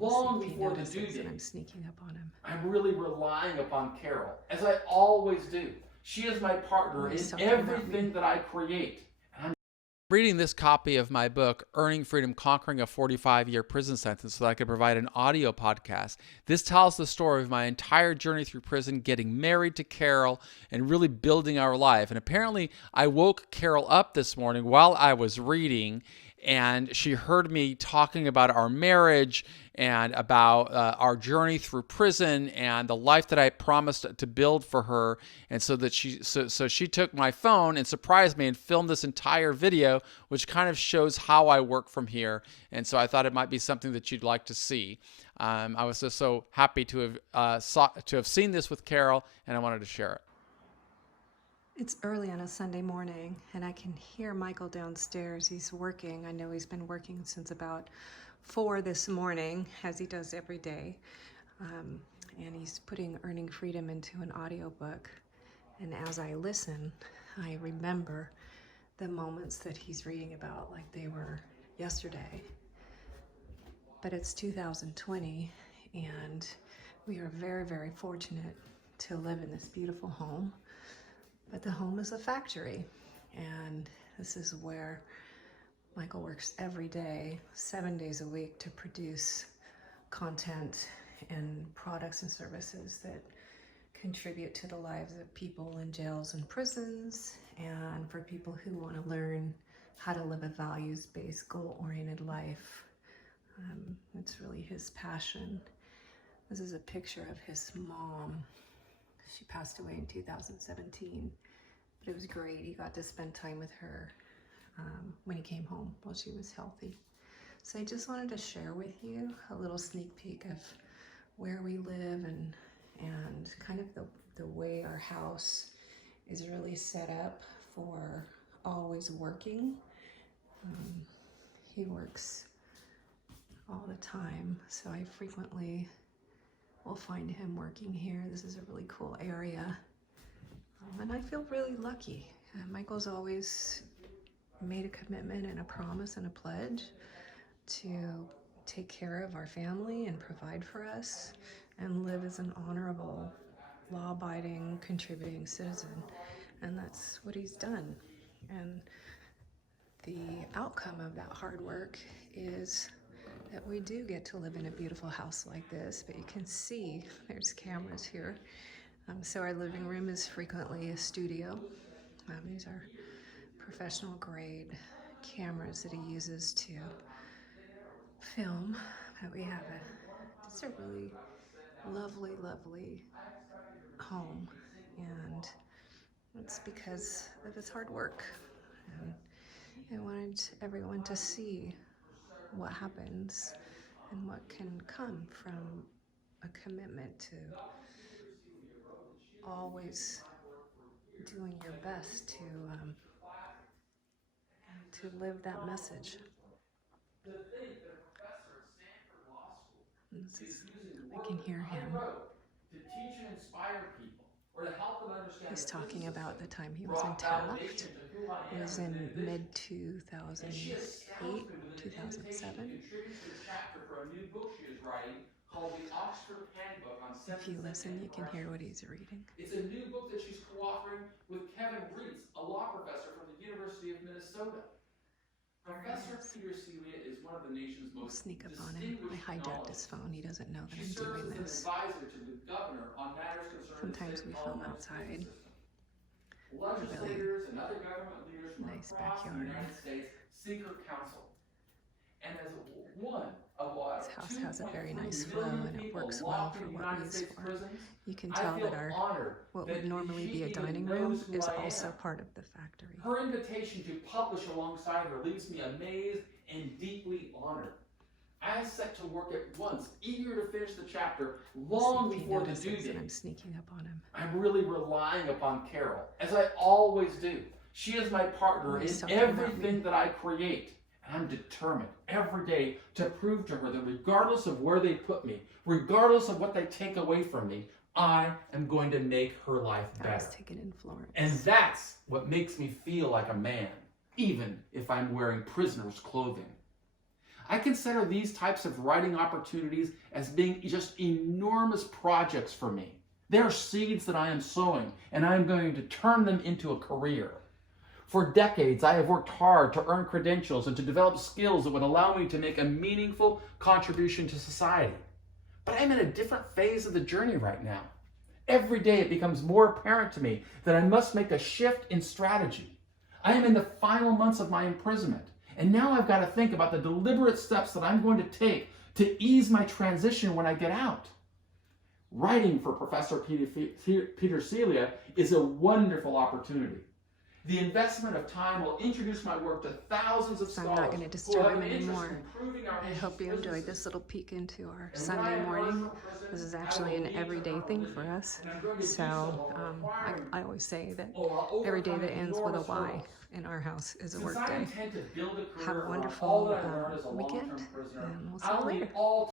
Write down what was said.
long before to do that, I'm sneaking up on him. I'm really relying upon Carol, as I always do. She is my partner in everything that I create. Reading this copy of my book, Earning Freedom, Conquering a 45-Year Prison Sentence, so that I could provide an audio podcast. This tells the story of my entire journey through prison, getting married to Carol, and really building our life. And apparently, I woke Carol up this morning while I was reading, and she heard me talking about our marriage and about our journey through prison and the life that I promised to build for her. And so that she took my phone and surprised me and filmed this entire video, which kind of shows how I work from here. And so I thought it might be something that you'd like to see. I was just so happy to have seen this with Carol, and I wanted to share it. It's early on a Sunday morning, and I can hear Michael downstairs. He's working. I know he's been working since about 4 this morning, as he does every day. And he's putting Earning Freedom into an audiobook. And as I listen, I remember the moments that he's reading about like they were yesterday. But it's 2020, and we are very, very fortunate to live in this beautiful home. But the home is a factory, and this is where Michael works every day, 7 days a week, to produce content and products and services that contribute to the lives of people in jails and prisons, and for people who want to learn how to live a values-based, goal-oriented life. It's really his passion. This is a picture of his mom. She passed away in 2017, but it was great. He got to spend time with her when he came home while she was healthy. So I just wanted to share with you a little sneak peek of where we live and kind of the way our house is really set up for always working. He works all the time, so I frequently will find him working here. This is a really cool area, and I feel really lucky. Michael's always made a commitment and a promise and a pledge to take care of our family and provide for us and live as an honorable, law-abiding, contributing citizen. And that's what he's done. And the outcome of that hard work is that we do get to live in a beautiful house like this, but you can see there's cameras here. So our living room is frequently a studio. These are professional grade cameras that he uses to film. But we have just a really lovely, lovely home, and it's because of his hard work. And I wanted everyone to see what happens and what can come from a commitment to always doing your best to live that message. I can hear him. He's talking about the time he was in Taft. It was in mid-2008, 2007. If you listen, you can hear what he's reading. It's a new book that she's co-authoring with Kevin Reitz, a law professor from the University of Minnesota. Professor Peter Celia is one of the nation's most sneak up on him. I hijacked his phone. He doesn't know that I'm doing this. Sometimes we film outside. Legislators and other government leaders from Nice across the backyard. United States seek her counsel. And as one of This house has a very nice flow, and it works well for what we use for. You can tell that what would normally be a dining room is also part of the factory. Her invitation to publish alongside her leaves me amazed and deeply honored. I set to work at once, eager to finish the chapter long before to do that. I'm sneaking up on him. I'm really relying upon Carol, as I always do. She is my partner in everything that I create. I'm determined every day to prove to her that regardless of where they put me, regardless of what they take away from me, I am going to make her life better. I was taken in Florence. And that's what makes me feel like a man, even if I'm wearing prisoner's clothing. I consider these types of writing opportunities as being just enormous projects for me. They are seeds that I am sowing, and I am going to turn them into a career. For decades, I have worked hard to earn credentials and to develop skills that would allow me to make a meaningful contribution to society. But I'm in a different phase of the journey right now. Every day it becomes more apparent to me that I must make a shift in strategy. I am in the final months of my imprisonment, and now I've got to think about the deliberate steps that I'm going to take to ease my transition when I get out. Writing for Professor Peter Celia is a wonderful opportunity. The investment of time will introduce my work to thousands of So scholars. I'm not going to disturb him anymore. I hope you enjoyed this little peek into our Sunday morning. This is actually an everyday thing for us. So I always say that every day that ends with a Y in our house is a work day. Have a wonderful weekend, and we'll see you later.